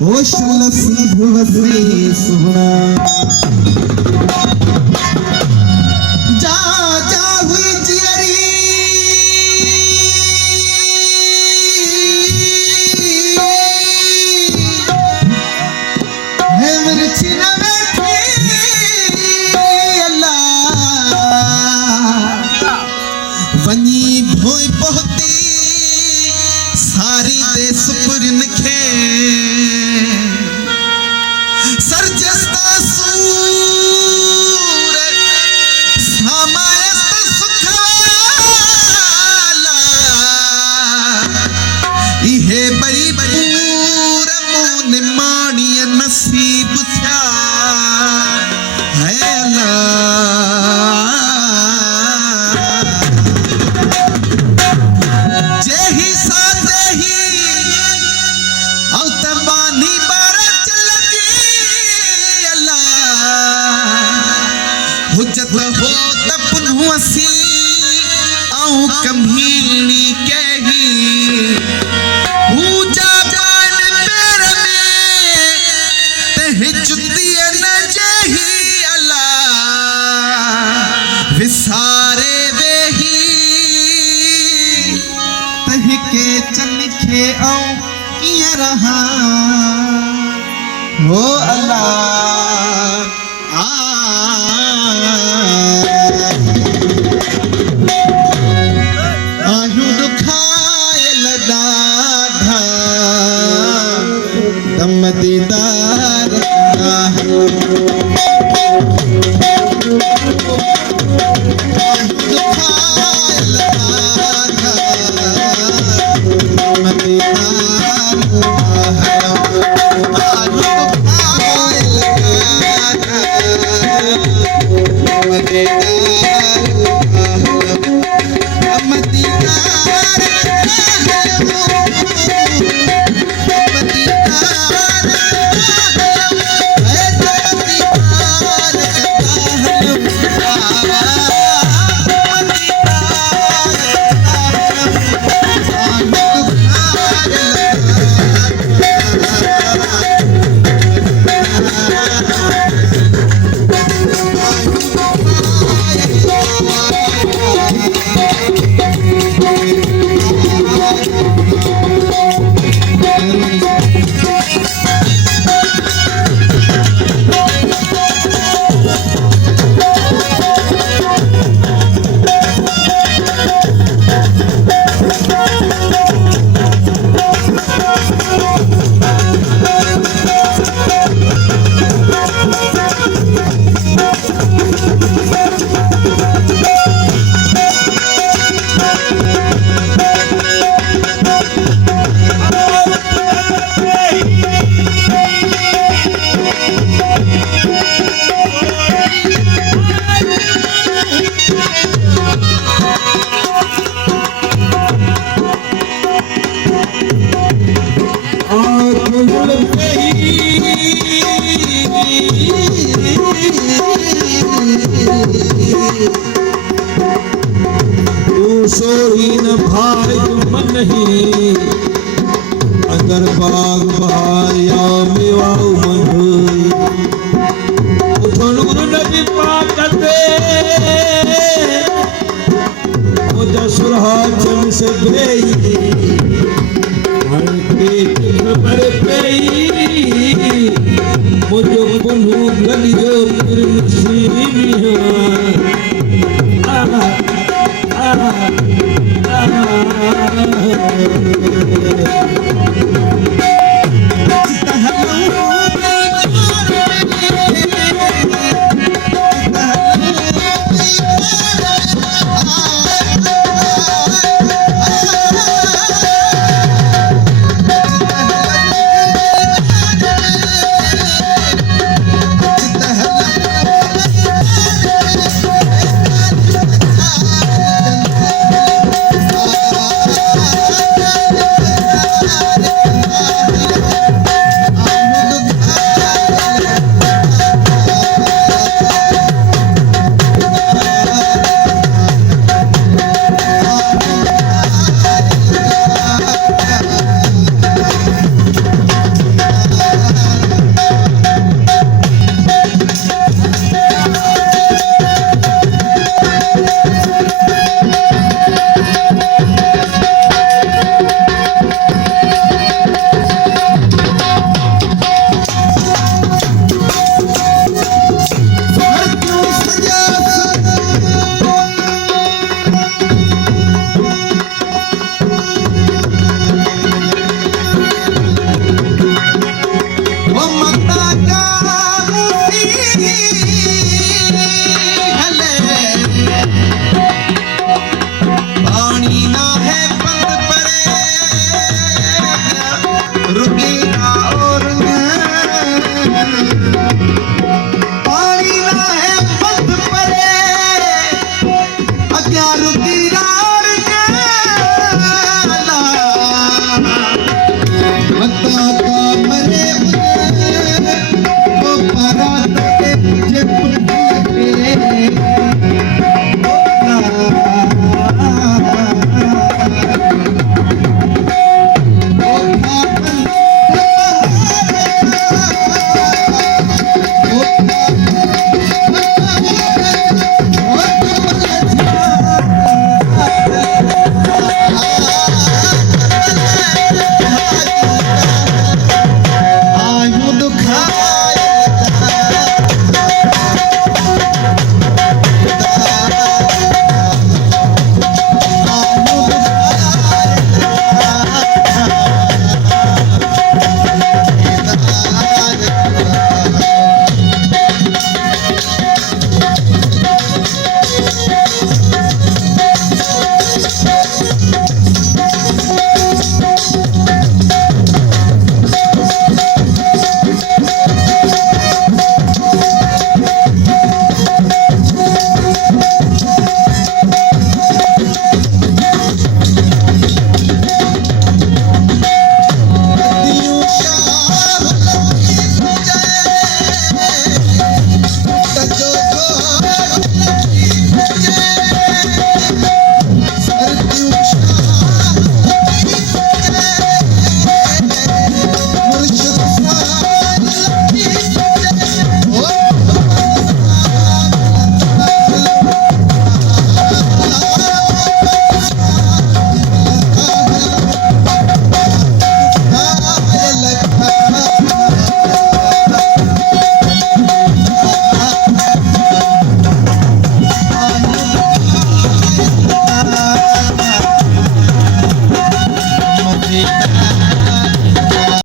होश नसीब वफे सुना जा जा हुई जियरी है मिर्ची न बैठी अल्लाह वनी भोई पहुती सारी दे सुपुरन खे सरजस्ता सूर समायस्त सुखवाला इहे बड़ी पूर मून माणिय नसीब थया है अल्लाह जेही साथे ही औ तबानी बारा चलगी हुज्जत हो तपनु असी आऊं कम्हीनी कही पूजा पान पैर में तह जुती न जही अल्लाह विसारे वेही तह के चनखे आऊं किया रहा हो अल्लाह दीदार सोई न भाई मन ही अगर बाग बहाया मेवाऊ मन उठनुर नबी पाक दे मुझे सुरहा चम से गई हर पेट पर गई मुझे पुनः गलियो फिर मुसीबी ดอก